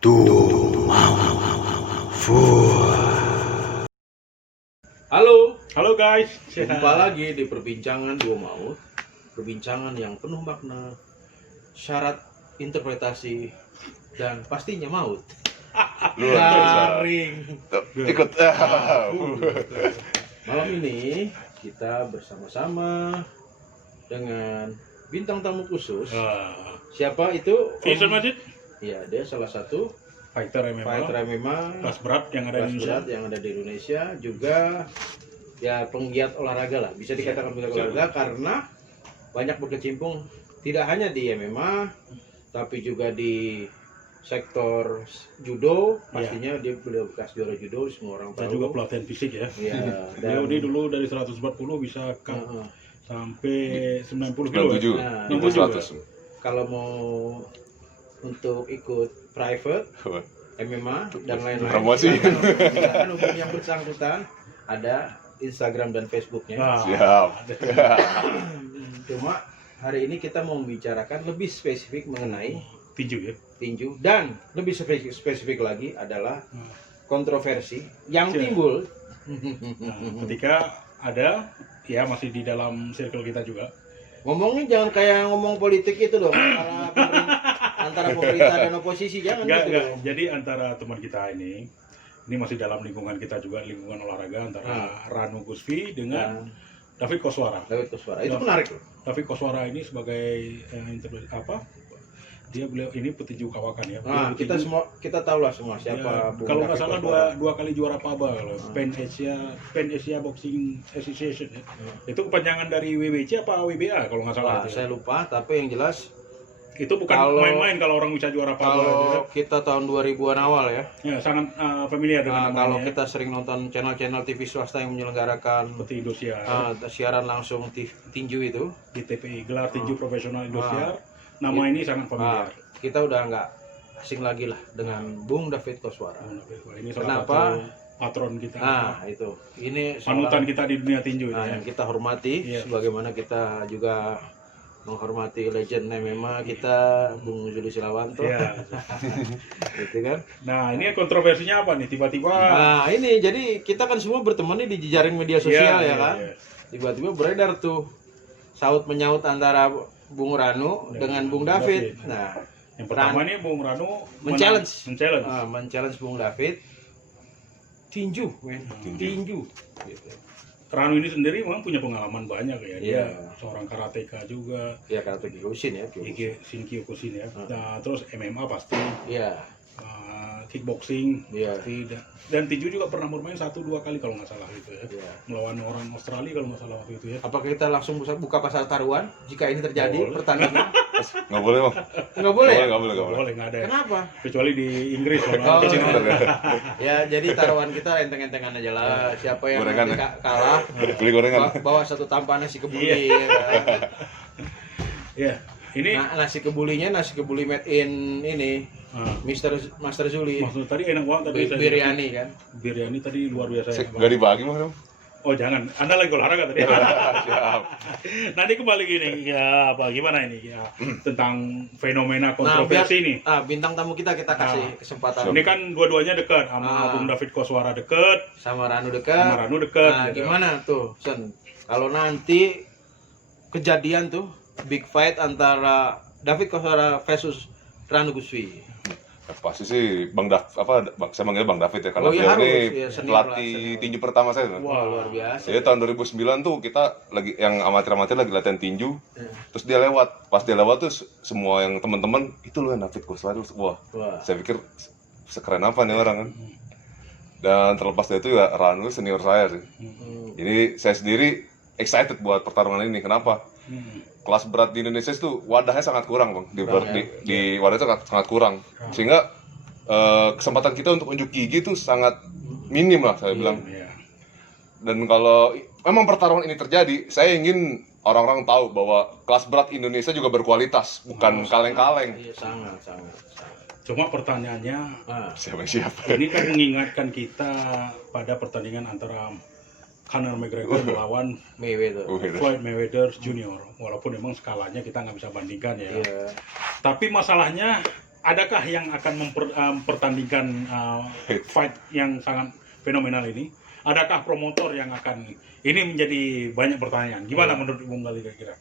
Tuh mau Halo guys, Jumpa lagi di perbincangan dua maut, perbincangan yang penuh makna, syarat interpretasi, dan pastinya maut. Garing. ikut. Malam ini kita bersama-sama dengan bintang tamu khusus. Siapa itu? Jason Majid, Iya, dia salah satu fighter MMA, fighter MMA kelas berat yang ada di kelas Indonesia. berat yang ada di Indonesia, juga ya penggiat olahraga lah, bisa dikatakan penggiat olahraga karena banyak berkecimpung tidak hanya di MMA tapi juga di sektor judo. Pastinya dia beliau bekas juara judo, semua orang Dan tahu. juga pelatihan fisik ya. Iya, Beliau ini dulu dari 140 bisa sampai 90 kilo ya. 97, Nah, itu 97. 100. kalau mau untuk ikut private MMA dan lain-lain, Promosi. silakan hubungi yang bersangkutan, ada Instagram dan Facebooknya. Siap. Cuma hari ini kita mau membicarakan lebih spesifik mengenai Tinju ya. tinju, dan lebih spesifik lagi adalah kontroversi yang Siap. timbul Ketika ada, ya masih di dalam circle kita juga. ngomongnya jangan kayak ngomong politik itu dong, antara pemerintah dan oposisi, jangan gitu Enggak. dong. Jadi antara teman kita ini masih dalam lingkungan kita juga, lingkungan olahraga antara Ranu Gusvi dengan David Koswara. David Koswara itu menarik loh. David Koswara ini sebagai beliau ini petinju kawakan ya. Nah, Beliau petinju- kita tahu lah semua siapa Ya, Bung kalau nggak David salah Koswara. dua kali juara PABA kalau Pan Asia Boxing Association ya. Itu kepanjangan dari WBC apa WBA kalau nggak salah Wah, itu ya. saya lupa, tapi yang jelas Itu bukan kalau- main-main kalau orang bisa juara PABA kalau gitu ya. kita tahun 2000-an awal ya, Ya, sangat familiar dengan kalau namanya. kita sering nonton channel-channel TV swasta yang menyelenggarakan Seperti Indosiar, siaran langsung tinju itu, di TPI gelar tinju profesional Indosiar. Nama ini sangat familiar. kita udah nggak asing lagi lah dengan Bung David Koswara. Ini salah Kenapa? satu patron kita. Nah, itu. Ini Panutan seorang- kita di dunia tinju itu Nah, ya. yang kita hormati, Iya. sebagaimana kita juga menghormati legend MMA kita, Bung Zuli Silawanto. Iya. Gitu kan. Nah, ini kontroversinya apa nih? Tiba-tiba Nah, ini jadi kita kan semua berteman nih di jejaring media sosial ya kan. iya. Tiba-tiba beredar tuh saut menyaut antara Bung Ranu dengan Bung David. David. Nah, Yang pertama nih Bung Ranu Men-challenge. men-challenge. men-challenge Bung David tinju, men. Tinju. Gitu. Ranu ini sendiri memang punya pengalaman banyak ya. Dia Iya. seorang karateka juga, Ya kata Kyokushin ya. Shinkyokushin ya. Nah, terus MMA pasti, Iya. kickboxing, Iya. pasti. Dan tinju juga pernah bermain 1-2 kali kalau nggak salah gitu ya. Iya. Melawan orang Australia kalau nggak salah waktu itu ya. Apakah kita langsung buka pasar taruhan jika ini terjadi Boleh. pertandingan? Nggak boleh, Bang. Nggak boleh. ya? Nggak boleh. Boleh, nggak ada ya. Kenapa? Kecuali di Inggris kalau Oh, kecil. iya. Ya, jadi taruhan kita enteng-entengan aja lah. Siapa yang Gorengan nanti ya? kalah, Beli gorengan. bawa satu tampan nasi kebuli. Iya. ya kan? Ya, ini Nah, nasi kebulinya nasi kebuli made in ini Master Zuli. maksud tadi enak banget tadi saya Biryani kan. biryani tadi luar biasa ya. Nggak dibagi, Bang. Oh jangan, Anda lagi olahraga tadi. Siap. Nanti kembali gini, ya apa gimana ini ya tentang fenomena Nah, kontroversi ini. bintang tamu kita kasih Nah, kesempatan. Ini kan dua-duanya dekat, sama Bung David Koswara dekat, Sama Ranu sama dekat. Ranu dekat. Nah, gitu. gimana tuh, Sen? Kalau nanti kejadian tuh big fight antara David Koswara versus Ranu Gusvi. Pasti sih saya manggil Bang David ya, karena Oh, iya, beliau harus. ini Ya, senior lah, pelatih senior. tinju pertama saya. Wah, luar biasa. Jadi tahun 2009 tuh kita lagi yang amatir-amatir lagi latihan tinju. Ya. Terus dia lewat. Pas dia lewat tuh semua yang teman-teman itu loh yang David Koswara. Wah, Wah. saya pikir sekeren apa nih orang kan. Dan terlepas dari itu ya Ranu senior saya sih. Hmm. Jadi saya sendiri excited buat pertarungan ini. Kenapa? Kelas berat di Indonesia itu wadahnya sangat kurang, Bang. Kurang, Di wadah itu sangat kurang. Sehingga kesempatan kita untuk unjuk gigi itu sangat minim lah saya bilang. Iya. Dan kalau memang pertarungan ini terjadi, saya ingin orang-orang tahu bahwa kelas berat Indonesia juga berkualitas, bukan kaleng-kaleng. Iya, sangat. Cuma pertanyaannya, Nah, Siapa? ini kan mengingatkan kita pada pertandingan antara Conor McGregor melawan Mayweather. Floyd Mayweather Junior. Walaupun memang skalanya kita nggak bisa bandingkan ya. Iya. Tapi masalahnya adakah yang akan mempertandingkan fight yang sangat fenomenal ini? Adakah promotor yang akan ini menjadi banyak pertanyaan? Gimana menurut Bung Gali kira-kira?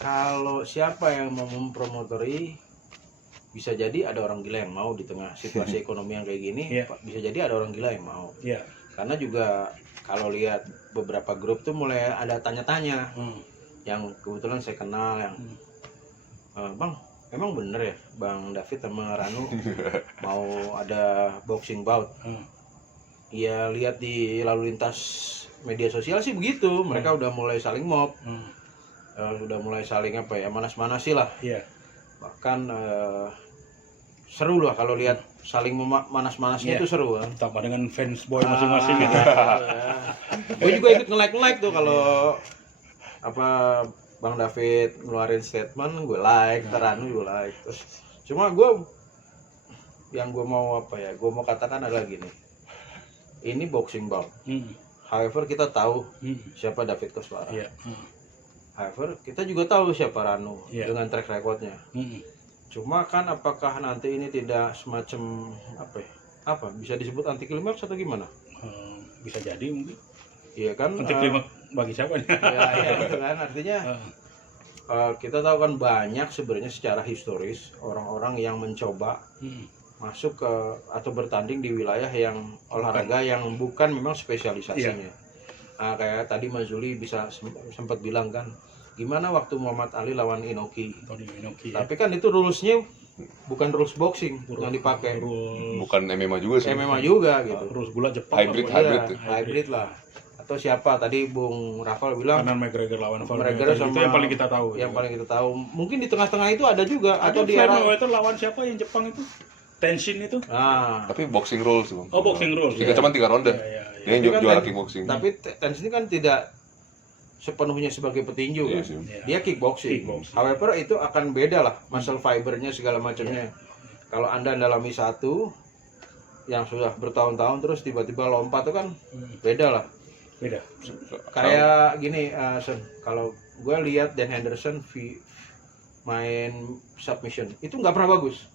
Kalau siapa yang mau mempromotori, bisa jadi ada orang gila yang mau di tengah situasi ekonomi yang kayak gini. Iya. Bisa jadi ada orang gila yang mau. Ya. Karena juga kalau lihat beberapa grup tuh mulai ada tanya-tanya. Yang kebetulan saya kenal yang Bang, emang bener ya Bang David sama Ranu mau ada boxing bout? Ya lihat di lalu lintas media sosial sih begitu, mereka udah mulai saling mob, udah mulai saling apa ya, manas-manasi lah. Iya. Bahkan seru lah kalau lihat saling manas-manasnya itu seru kan. Tambah dengan fans boy masing-masing gitu. Gue juga ikut nge-like tuh kalau apa Bang David ngeluarin statement, gue like, Ranu gue like. Terus cuma gue yang gue mau apa ya, gue mau katakan adalah gini. Ini boxing bout. However kita tahu siapa David Koswara. Iya. However kita juga tahu siapa Ranu Iya. dengan track recordnya. Cuma kan apakah nanti ini tidak semacam apa ya? Apa bisa disebut anti klimaks atau gimana? Bisa jadi mungkin. Iya kan? Anti klimaks bagi siapa? Ya gitu kan artinya. Kita tahu kan banyak sebenarnya secara historis orang-orang yang mencoba masuk ke atau bertanding di wilayah yang olahraga yang bukan memang spesialisasinya. Nah, kayak tadi Mas Zuli bisa sempat bilang kan, gimana waktu Muhammad Ali lawan Inoki. Tapi kan itu rulesnya bukan rules boxing yang dipakai. Bukan MMA juga sih. MMA juga gitu. Rules gula Jepang. Hybrid lah. Atau siapa tadi Bung Rafal bilang Conor McGregor lawan McGregor sama itu yang paling kita tahu. Yang paling kita tahu. Mungkin di tengah-tengah itu ada juga atau di era itu lawan siapa yang Jepang itu? Tenshin itu? Tapi boxing rules Bang. Oh, boxing rules. Cuma 3 ronde. Dia yang juara kickboxing. Tapi Tenshin kan tidak sepenuhnya sebagai petinju kan. Dia kickboxing. However itu akan beda lah muscle fibernya segala macamnya. Kalau Anda dalami satu yang sudah bertahun-tahun terus tiba-tiba lompat itu kan beda lah. Beda. Kayak gini, kalau gue lihat Dan Henderson main submission itu nggak pernah bagus.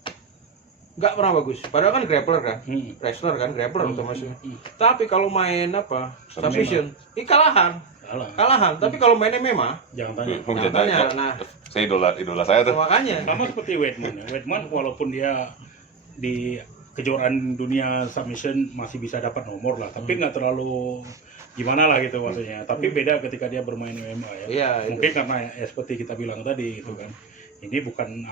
Padahal kan grappler kan, wrestler kan, grappler maksudnya. Tapi kalau main apa submission, kalahan. Tapi kalau main MMA, jangan tanya. Nah, saya idola saya tuh. Makanya. Sama seperti Weidman. Weidman walaupun dia di kejuaraan dunia submission masih bisa dapat nomor lah, tapi nggak terlalu gimana lah gitu maksudnya. Tapi beda ketika dia bermain MMA ya. Iya, mungkin karena ya, seperti kita bilang tadi gitu kan. Ini bukan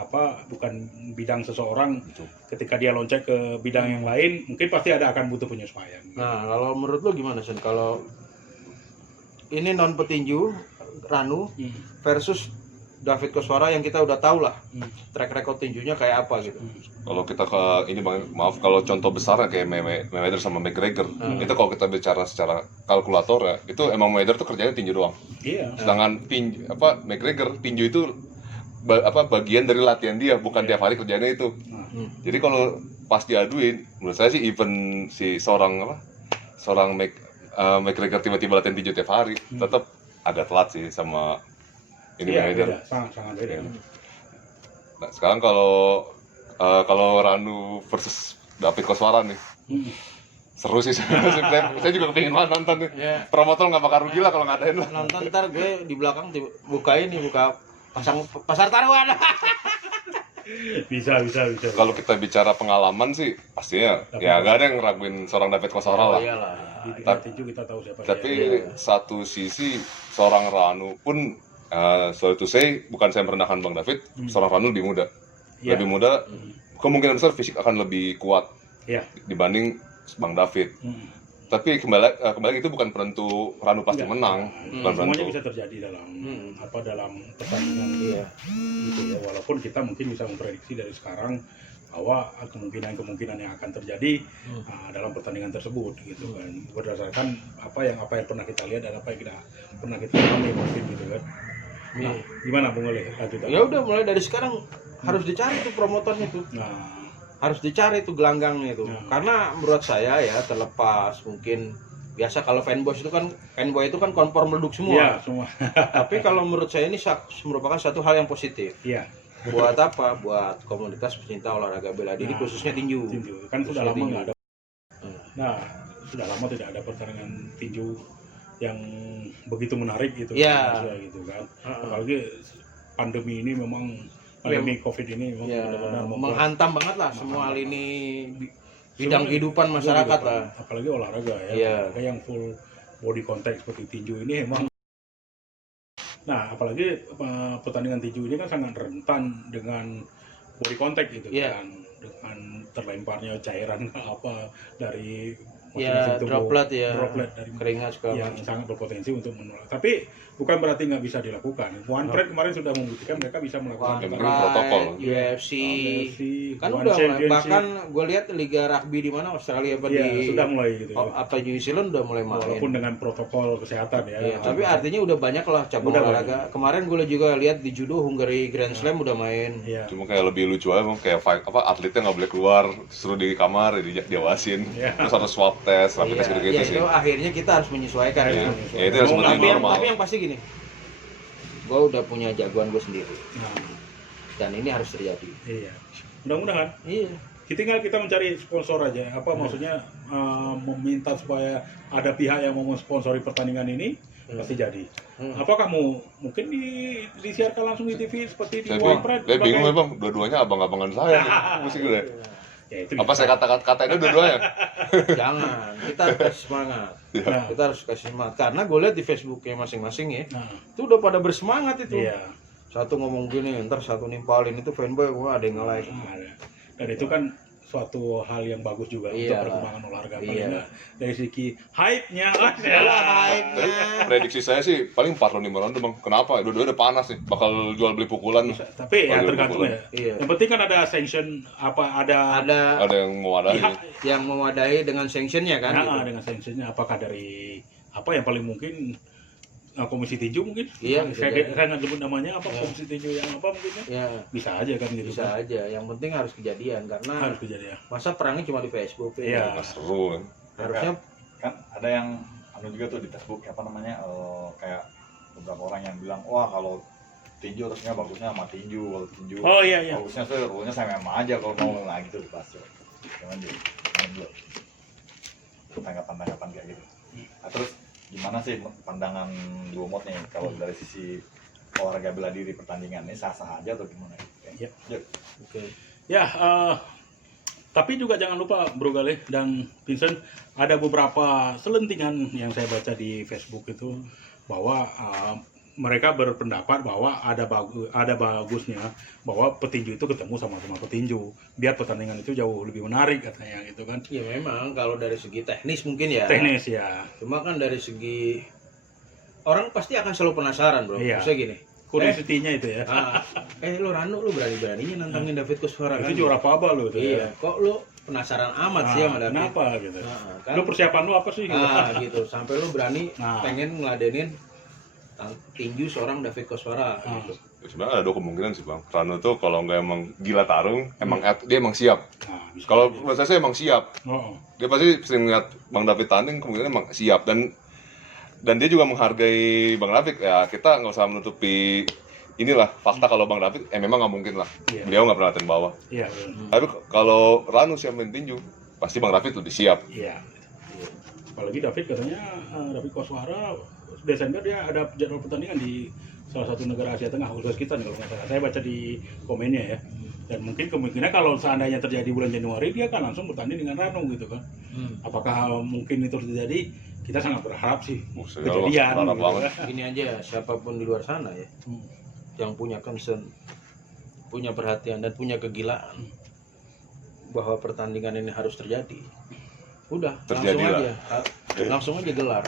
bidang seseorang, ketika dia loncat ke bidang yang lain mungkin pasti akan butuh penyesuaian. Nah, kalau menurut lo gimana Sen? Kalau ini non petinju Ranu versus David Koswara yang kita udah tahu lah track record tinjunya kayak apa gitu. Kalau kita ke ini Bang, maaf kalau contoh besarnya kayak Mayweather sama McGregor, itu kalau kita bicara secara kalkulator ya, itu emang Mayweather tuh kerjanya tinju doang. Iya. Sedangkan McGregor tinju itu bagian dari latihan dia, bukan tiap hari kerjanya itu. Jadi kalau pas diaduin, menurut saya sih even si seorang McGregor tiba-tiba latihan tinju tiap hari, tetap agak telat sih sama ini Mayweather. Sangat beda. Nah, sekarang kalau Ranu versus David Koswara nih, seru sih. Saya juga kepingin banget nonton nih. Promotor nggak bakal rugi lah kalau ngadain lah. Nonton ntar gue di belakang buka pasar taruhan. Bisa. Kalau kita bicara pengalaman sih pastinya ya nggak ada yang ngeraguin seorang David Koswara lah. Kita tahu siapa. Tapi satu sisi seorang Ranu pun sorry to say, bukan saya merendahkan Bang David, seorang Ranu lebih muda. Lebih muda, kemungkinan besar fisik akan lebih kuat dibanding Bang David. Tapi kembali itu bukan penentu Ranu pasti menang. Semuanya bisa terjadi dalam pertandingan. Gitu ya. Walaupun kita mungkin bisa memprediksi dari sekarang bahwa kemungkinan yang akan terjadi dalam pertandingan tersebut gitu kan, berdasarkan apa yang pernah kita lihat dan apa yang pernah kita alami mungkin gitu kan. Nah, gimana Bung Oleh? Ya udah mulai dari sekarang harus dicari tuh promotornya tuh. Harus dicari tuh gelanggangnya itu. Karena menurut saya ya, terlepas mungkin biasa kalau fanboy itu kan kompor meleduk semua. Iya, semua. Tapi kalau menurut saya ini merupakan satu hal yang positif. Iya. Buat apa? Buat komunitas pecinta olahraga bela diri, Nah, khususnya tinju. Kan sudah Khususnya lama tinju. nggak ada. Nah, sudah lama tidak ada pertandingan tinju yang begitu menarik gitu. Iya. Gitu kan. Heeh. Apalagi pandemi ini memang pandemi COVID ini memang Ya, benar-benar membuat menghantam banget lah semua Menghantam. lini bidang Semua kehidupan masyarakat kehidupan. lah. Apalagi olahraga ya. Iya. Olahraga yang full body contact seperti tinju ini emang. Nah, apalagi pertandingan tinju ini kan sangat rentan dengan body contact gitu Iya. kan, dengan terlemparnya cairan apa dari Ya, masing-masing tubuh, droplet ya, droplet dari keringat segala yang macam. sangat berpotensi untuk menular. Tapi bukan berarti nggak bisa dilakukan. One Pride kemarin sudah membuktikan mereka bisa melakukan One Yang penting pertandingan. protokol. UFC, UFC, kan One udah mulai, Championship. bahkan gue lihat liga rugby di mana Australia apa Iya, di sudah mulai gitu ya. apa New Zealand udah mulai main. Walaupun dengan protokol kesehatan ya. Iya, tapi artinya udah banyak lah cabang Udah olahraga. Kemarin gue juga lihat di judo Hungary Grand Slam udah main. Iya. Cuma kayak lebih lucu aja bang, kayak atletnya nggak boleh keluar, suruh di kamar, diawasin, Iya. terus harus swab test, rapid test Iya, gitu-gitu ya, sih. itu akhirnya kita harus menyesuaikan Iya. ya. Ya itu yang sebenarnya Tapi yang, normal. tapi yang pasti gini, gue udah punya jagoan gue sendiri Nah, dan ini harus terjadi. iya. Mudah-mudahan Iya. kita mencari sponsor aja. Apa maksudnya meminta supaya ada pihak yang mau sponsori pertandingan ini pasti jadi. Apakah mungkin disiarkan langsung di TV seperti di Saya One bingung, Pride? saya bingung ya sebagai- bang, dua-duanya abang-abangan saya nih, musik gue. Ya, itu Apa bisa. saya kata-katain dua-duanya? Jangan, kita harus kasih semangat. Nah, Kita harus kasih semangat karena gue lihat di Facebooknya masing-masing ya, nah, itu udah pada bersemangat itu. iya. Satu ngomong gini, ntar satu nimpalin itu fanboy, wah ada yang nge-like. Ada. Dan itu kan suatu hal yang bagus juga untuk Iya. perkembangan olahraga. Paling Iya. nggak dari segi hype-nya. Prediksi saya sih paling 4 ronde 5 ronde bang. Kenapa? Dua-duanya udah panas nih, bakal jual beli pukulan. Tapi ya Kalau tergantung pukulan. ya. Iya. Yang penting kan ada sanction ada Ada Ada yang mewadahi. pihak yang mewadahi dengan sanctionnya kan? gitu. dengan sanctionnya, apakah dari apa yang paling mungkin komisi tinju mungkin? Iya, bisa saya jadi. nggak sebut namanya apa, Iya. komisi tinju yang apa mungkin ya? Ya, Bisa aja kan gitu. bisa kan. aja. Yang penting harus kejadian karena Harus kejadian. masa perangnya cuma di Facebook. Iya. Nggak seru kan. Harusnya Kan ada yang juga tuh di Facebook apa namanya kayak beberapa orang yang bilang wah kalau tinju harusnya bagusnya sama tinju, kalau tinju Oh iya iya. bagusnya sih rule-nya sama aja kalau mau lah gitu di pasir. Jangan dulu. Jangan dulu. Tanggapan kayak gitu. Nah, terus gimana sih pandangan dua mod nih kalau dari sisi olahraga bela diri pertandingan ini sah-sah aja atau gimana? Iya. Yuk. oke. Ya, tapi juga jangan lupa Bro Galih dan Vincent, ada beberapa selentingan yang saya baca di Facebook itu bahwa mereka berpendapat bahwa ada bagusnya bahwa petinju itu ketemu sama petinju biar pertandingan itu jauh lebih menarik katanya gitu kan. Ya memang kalau dari segi teknis mungkin ya. Teknis ya. Cuma kan dari segi orang pasti akan selalu penasaran, Bro. Iya. Maksudnya gini. Curiosity-nya itu ya. Lo Ranu lu berani-beraninya nantangin David Kuswara kan? Itu juara Paba lo itu Iya. ya. Kok lu penasaran amat sih sama David? Kenapa gitu? Nah, kan? Lu persiapan lu apa sih? Gitu. Sampai lu berani Nah. pengen ngeladenin tinju seorang David Kuswara gitu. Ya, sebenarnya ada dua kemungkinan sih bang. Rano tuh kalau nggak emang gila tarung, dia emang siap. Nah, bisa Kalau aja. menurut saya emang siap. Oh, Dia pasti sering ngeliat Bang David tanding, kemungkinan emang siap dan dia juga menghargai Bang David. Ya kita nggak usah menutupi inilah fakta kalau Bang David memang nggak mungkin lah. Iya. Beliau nggak pernah latihan bawah. iya, betul. Tapi kalau Ranu siap main tinju, pasti Bang David lebih siap. Iya. Apalagi David katanya David Koswara Desember dia ada jadwal pertandingan di salah satu negara Asia Tengah, Uzbekistan kalau nggak salah. Saya baca di komennya ya. Dan mungkin kemungkinan kalau seandainya terjadi bulan Januari dia akan langsung bertanding dengan Ranu gitu kan. Apakah mungkin itu terjadi? Kita sangat berharap sih Saya kejadian. berharap gitu banget. kan. Gini aja, siapapun di luar sana ya, yang punya concern, punya perhatian dan punya kegilaan bahwa pertandingan ini harus terjadi, udah Terjadilah. langsung aja gelar,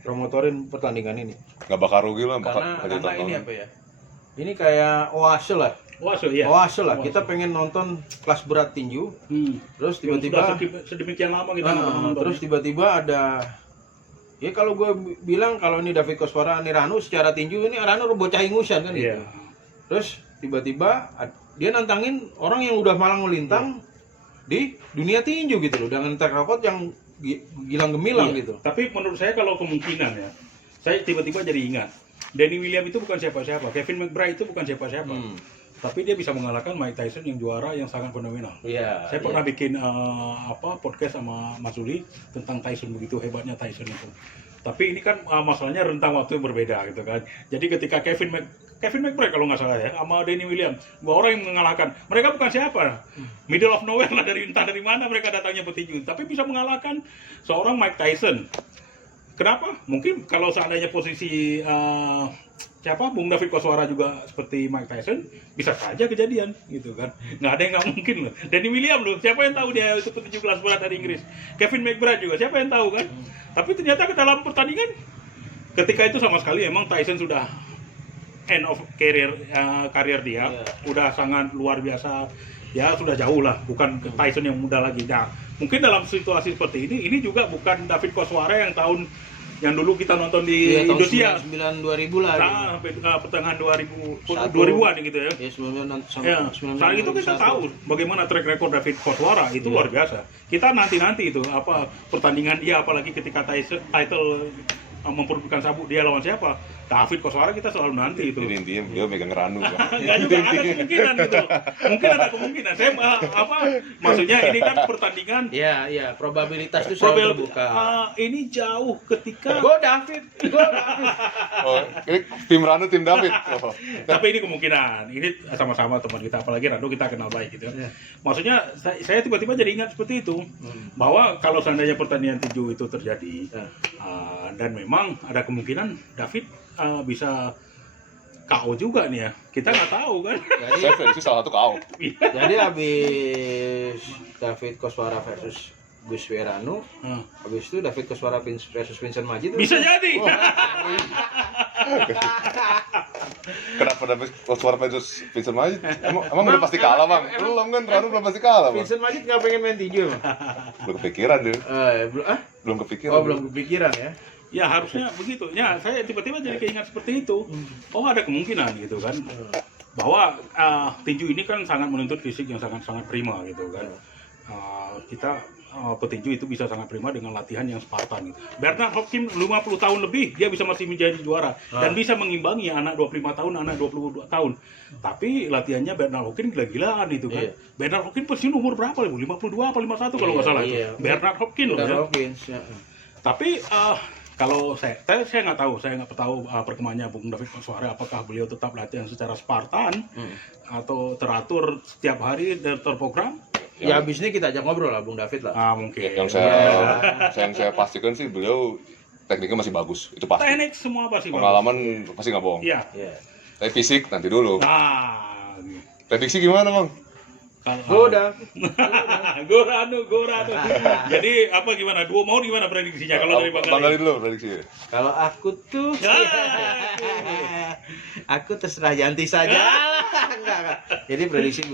promotorin pertandingan ini. Nggak bakal rugi lah, bakal Karena jadi ini tontonan. apa ya? Ini kayak oase lah, Wah, so, iya. oase lah. Oase. Kita pengen nonton kelas berat tinju, terus Sudah tiba-tiba sedemikian lama kita nonton. terus tiba-tiba ada, ya kalau gue bilang kalau ini David Koswara, ini Ranu secara tinju ini Ranu bocah ingusan kan gitu. Iya. Terus tiba-tiba dia nantangin orang yang udah malang melintang di dunia tinju gitu loh dengan track record yang gilang gemilang Iya. gitu. Tapi menurut saya kalau kemungkinan ya, saya tiba-tiba jadi ingat Danny William itu bukan siapa-siapa, Kevin McBride itu bukan siapa-siapa. tapi dia bisa mengalahkan Mike Tyson yang juara yang sangat fenomenal. Iya. Saya pernah bikin podcast sama Mas Uli tentang Tyson, begitu hebatnya Tyson itu. Tapi ini kan masalahnya rentang waktu yang berbeda gitu kan. Jadi ketika Kevin McBride kalau nggak salah ya, sama Danny Williams, dua orang yang mengalahkan. Mereka bukan siapa, middle of nowhere lah, entah dari mana mereka datangnya petinju, tapi bisa mengalahkan seorang Mike Tyson. Kenapa? Mungkin kalau seandainya posisi Bung David Koswara juga seperti Mike Tyson, bisa saja kejadian gitu kan. Nggak ada yang nggak mungkin loh. Danny Williams loh, siapa yang tahu dia itu petinju kelas berat dari Inggris. Kevin McBride juga, siapa yang tahu kan. Tapi ternyata ke dalam pertandingan ketika itu sama sekali emang Tyson sudah end of karir dia, udah sangat luar biasa. Ya sudah jauh lah, bukan Tyson yang muda lagi. Nah, mungkin dalam situasi seperti ini juga bukan David Koswara yang dulu kita nonton di Indonesia. 2000 lah. Nah, pertengahan 2000-an gitu ya. Ya, 99 Ya, saat itu kita tahu bagaimana track record David Koswara itu luar biasa. Kita nanti itu pertandingan dia, apalagi ketika title memperebutkan sabuk dia lawan siapa? David Koswara kita selalu nanti itu. Jadi intinya dia megang Ranu. Enggak juga ada kemungkinan gitu. Mungkin ada kemungkinan. Saya maksudnya ini kan pertandingan. Iya, probabilitas itu selalu terbuka. Ini jauh ketika Go David. Oh, ini tim Ranu, tim David. Oh. Tapi ini kemungkinan. Ini sama-sama teman kita, apalagi Ranu kita kenal baik gitu ya. Maksudnya saya tiba-tiba jadi ingat seperti itu. Bahwa kalau seandainya pertandingan tinju itu terjadi dan memang ada kemungkinan David bisa KO juga nih ya, kita nggak tahu kan. Jadi, Saya prediksi salah satu KO. jadi habis David Koswara versus Gus Werano, habis itu David Koswara versus Vincent Majid. Bisa jadi. Kenapa David Koswara versus Vincent Majid? Emang udah pasti kalah bang? Belum kan, Ranu belum pasti kalah bang. Vincent Majid nggak pengen main tinju emang? Belum kepikiran dia. Belum kepikiran. Oh, belum kepikiran ya. Ya harusnya begitu. Ya saya tiba-tiba jadi keingat seperti itu. Oh ada kemungkinan gitu kan. Bahwa tinju ini kan sangat menuntut fisik yang sangat prima gitu kan. Kita petinju itu bisa sangat prima dengan latihan yang Spartan gitu. Bernard Hopkins 50 tahun lebih dia bisa masih menjadi juara dan bisa mengimbangi anak 25 tahun, anak 22 tahun. Tapi latihannya Bernard Hopkins gila-gilaan itu kan. Bernard Hopkins pensiun umur berapa? 52 apa 51 kalau nggak salah itu. Bernard Hopkins loh ya. Tapi kalau saya nggak tahu, perkembangannya Bung David Koswara, apakah beliau tetap latihan secara Spartan atau teratur setiap hari terprogram? Ya habis ini kita ajak ngobrol lah Bung David lah. Mungkin. Yang saya pastikan sih beliau tekniknya masih bagus, itu pasti. Teknik semua pasti bagus. Pengalaman pasti nggak bohong. Iya. Tapi fisik nanti dulu. Gitu. Prediksi gimana bang? Goda. Gorano. Jadi apa gimana? Mau gimana prediksinya kalau dari Bang Gali dulu prediksinya. Kalau aku tuh aku terserah Yanti saja. Enggak. Jadi prediksi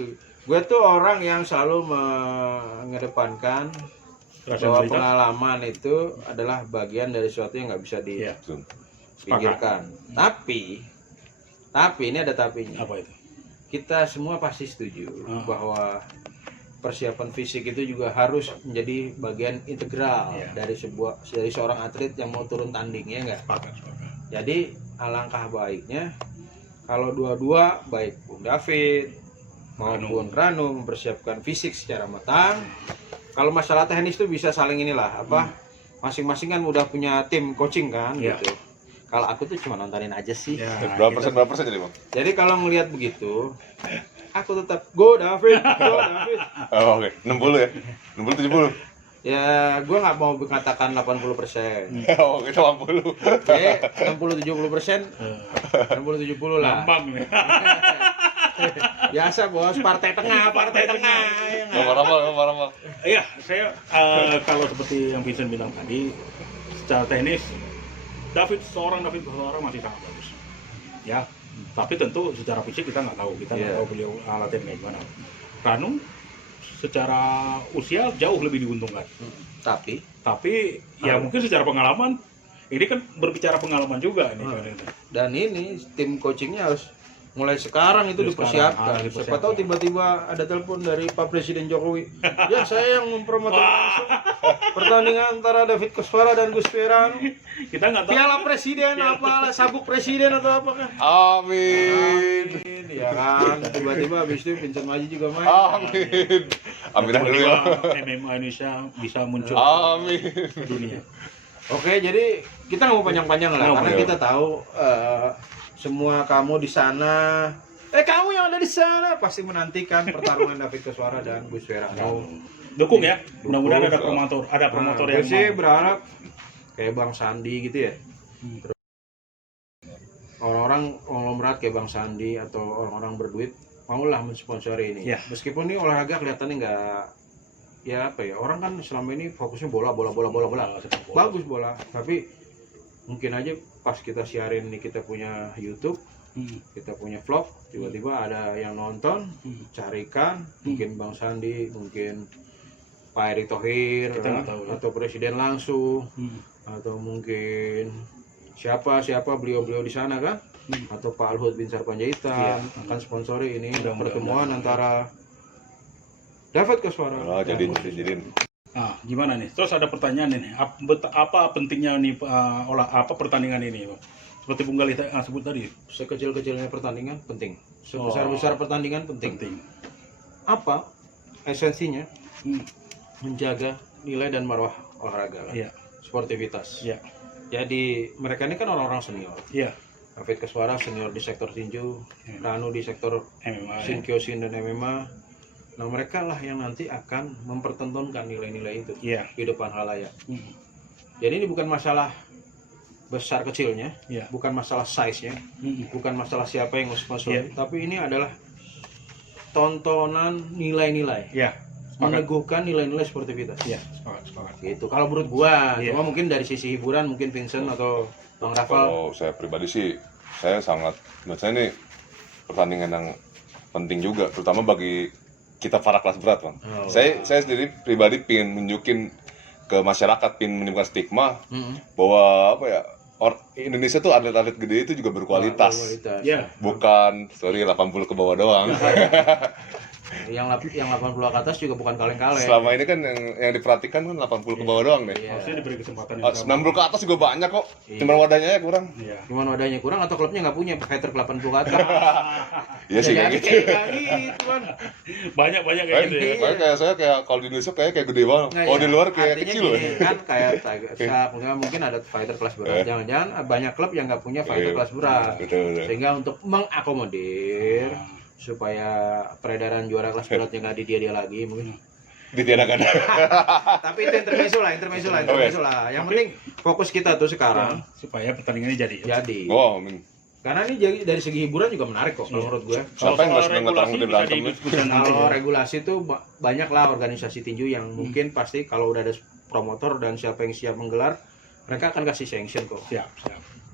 gue tuh orang yang selalu mengedepankan bahwa pengalaman itu adalah bagian dari sesuatu yang nggak bisa dipikirkan. Tapi ini ada tapinya. Apa itu? Kita semua pasti setuju bahwa persiapan fisik itu juga harus menjadi bagian integral dari seorang atlet yang mau turun tanding, ya enggak? Sepakat. Jadi alangkah baiknya kalau dua-dua baik Bung David maupun Ranu mempersiapkan fisik secara matang. Kalau masalah teknis itu bisa saling masing-masing kan udah punya tim coaching kan gitu. Kalau aku tuh cuma nontonin aja sih. Berapa persen jadi bang? Jadi kalau ngelihat begitu, aku tetap go David. Oh, oke. 60 ya? 60-70? Ya, gue nggak mau mengatakan 80%. Oh, kita 80. Oke, 60-70%. 60-70 lah. Gampang nih. Biasa bos, partai tengah. Marah. Iya, saya kalau seperti yang Vincent bilang tadi, secara teknis seorang David Koswara masih sangat bagus. Ya, tapi tentu secara fisik kita nggak tahu. Kita nggak tahu beliau latihan kayak gimana. Ranu secara usia jauh lebih diuntungkan. Tapi ya mungkin secara pengalaman, ini kan berbicara pengalaman juga nih. Dan ini tim coachingnya harus mulai sekarang itu Dari sekarang, dipersiapkan. Siapa dipersiapkan. tahu tiba-tiba ada telepon dari Pak Presiden Jokowi. Ya, saya yang mempromotor langsung pertandingan antara David Koswara dan Gus Ferano. Kita nggak tahu. Piala Presiden apa, sabuk Presiden atau apa kan? Amin. Ya kan, tiba-tiba habis itu Vincent Maji juga main. Amin. Amin dulu ya. MMA Indonesia bisa muncul Amin. ke dunia. Oke, jadi kita nggak mau panjang-panjang lah, Nggak karena mau. kita tahu semua kamu di sana, kamu yang ada di sana pasti menantikan pertarungan David Koswara dan Gus Ferano. Dukung ya. Mudah-mudahan ada Dukung. promotor Gue yang sih mau. berharap kayak Bang Sandi gitu ya. Hmm. Orang-orang konglomerat kayak Bang Sandi atau orang-orang berduit maulah mensponsori ini. Ya. Meskipun ini olahraga kelihatannya nggak, ya apa ya, orang kan selama ini fokusnya bola. Bagus bola, tapi mungkin aja pas kita siarin nih, kita punya YouTube, kita punya vlog, tiba-tiba ada yang nonton, carikan, mungkin Bang Sandi, mungkin Pak Erick Thohir, Kita nggak tahu ya. atau Presiden langsung, atau mungkin siapa beliau-beliau di sana kan, atau Pak Luhut bin Sarpanjaitan akan sponsori ini Mudah-mudahan. pertemuan antara David Koswara. Oh, dan jadiin. Nah, gimana nih? Terus ada pertanyaan ini. Apa pentingnya nih pertandingan ini, Bang? Seperti Bung Gali sebut tadi. sekecil-kecilnya pertandingan penting, sebesar-besar pertandingan penting. Apa esensinya? Menjaga nilai dan marwah olahraga, kan? Iya. Sportivitas. Iya. Jadi mereka ini kan orang-orang senior. Iya. David Koswara senior di sektor tinju, Iya. Ranu di sektor MMA. Ya. Shinkyosin dan MMA. Nah, mereka lah yang nanti akan mempertontonkan nilai-nilai itu Iya. di depan halayak. Jadi ini bukan masalah besar kecilnya, Iya. bukan masalah size-nya, bukan masalah siapa yang sponsor, Iya. tapi ini adalah tontonan nilai-nilai, Iya. meneguhkan nilai-nilai sportivitas. Iya. Sepakat. Gitu. Kalau menurut gua, Iya. cuma mungkin dari sisi hiburan mungkin Vincent atau Bang Rafal. Kalau saya pribadi sih, saya sangat, menurut saya ini pertandingan yang penting juga, terutama bagi kita para kelas berat, Bang. Oh. Saya sendiri pribadi pengen nunjukin ke masyarakat, pengen menimbulkan stigma Mm-mm. bahwa apa ya, Indonesia tuh atlet-atlet gede itu juga berkualitas. Iya. Bukan, sorry 80 ke bawah doang. Yang 80 ke atas juga bukan kaleng-kaleng. Selama ini kan yang diperhatikan kan 80 ke bawah doang deh. Iya. Harusnya diberi kesempatan yang sama. 90 ke atas juga banyak kok. Iya. Cuma wadahnya ya kurang. Iya. Cuman wadahnya kurang atau klubnya nggak punya fighter ke 80 ke atas. Iya sih Ya, kayak jadi gitu. kayak gitu kan. Banyak kayak gitu ya. Makanya kayak saya kayak kalau di Indonesia kayak gede banget. Nggak, Kalau ya. di luar kayak Artinya kecil loh. gini, kan kayak mungkin ada fighter kelas berat. Jangan-jangan banyak klub yang nggak punya fighter Iya. kelas berat. Betul. Sehingga untuk mengakomodir supaya peredaran juara kelas beratnya nggak di dia lagi mungkin. Ditiadakan. Tapi itu intermezzo lah. Yang penting fokus kita tuh sekarang Supaya pertandingan ini jadi. Ya. jadi. Oh, amin. Karena ini jadi dari segi hiburan juga menarik kok kalau menurut gue. Siapa yang nggak seneng regulasi ketemu di bisa berantem nih? didiskusikan nanti. Kalau Ya. regulasi tuh banyak lah organisasi tinju yang mungkin pasti kalau udah ada promotor dan siapa yang siap menggelar, mereka akan kasih sanction kok. Siap.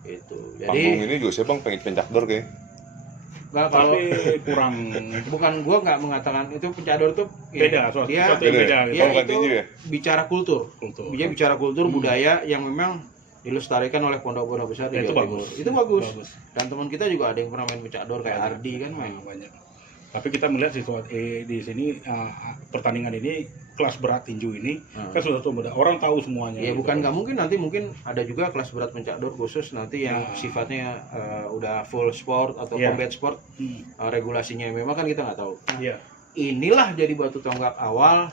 Itu. Panggung Jadi ini juga siapa bang pengen pencakdor kayak. nggak, kalau Tapi kurang bukan gua nggak mengatakan itu pencador tuh beda, dia sesuatu yang beda. Beda. Gitu. dia bukan itu tinju ya? bicara kultur. Dia bicara kultur budaya yang memang dilestarikan oleh pondok-pondok besar di Ya, itu Jawa bagus. Timur. Itu bagus. Dan teman kita juga ada yang pernah main pencador kayak Ardi kan main. Banyak. Tapi kita melihat situasi di sini pertandingan ini kelas berat tinju ini kan sudah beda. Orang tahu semuanya. Ya gitu. bukan nggak mungkin nanti mungkin ada juga kelas berat pencador khusus nanti yang sifatnya udah full sport atau Iya. combat sport, regulasinya memang kan kita nggak tahu. Iya. Inilah jadi batu tonggak awal.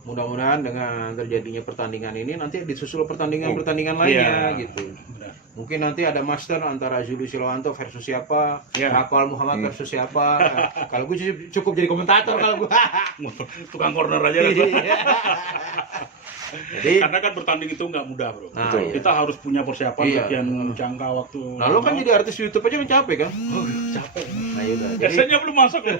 Mudah-mudahan dengan terjadinya pertandingan ini nanti disusul pertandingan-pertandingan lainnya Iya. gitu. Benar. Mungkin nanti ada master antara Zulu Silowanto versus siapa, Iya. Rakol Muhammad versus siapa. Nah, kalau gue cukup jadi komentator kalau gue. Tukang corner aja kan. Iya. Jadi, Karena kan bertanding itu nggak mudah, Bro. nah, Betul. iya. Kita harus punya persiapan Iya. sekian jangka waktu. Nah, lo kan jadi artis YouTube aja kan capek kan? capek. Nah, yaudah. Jadi, Biasanya belum masuk loh.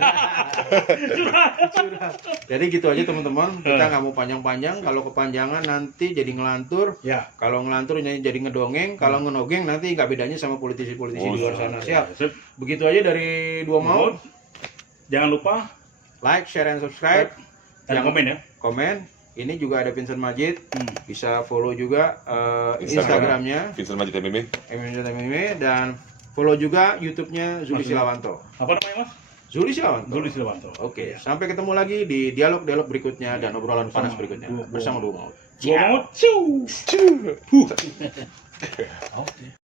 jadi gitu aja teman-teman. Kita nggak mau panjang-panjang. Kalau kepanjangan nanti jadi ngelantur. Ya. Kalau ngelantur jadi ngedongeng. Kalau ngenogeng nanti nggak bedanya sama politisi-politisi di luar sana. Siap. Sip. Begitu aja dari dua mau. Jangan lupa Like, share, and subscribe. dan Yang- komen ya. Komen. Ini juga ada Vincent Majid. Bisa follow juga Instagram. Instagramnya. Vincent Majid MMA. MMA dan follow juga YouTube-nya Zuli Mas, Silawanto. Apa namanya Mas? Zuli Silawanto. Zuli Silvanto. Oke, sampai ketemu lagi di dialog-dialog berikutnya dan obrolan panas berikutnya bersama Dua Maut. Gua mau. Ciu. Cuh. Oke.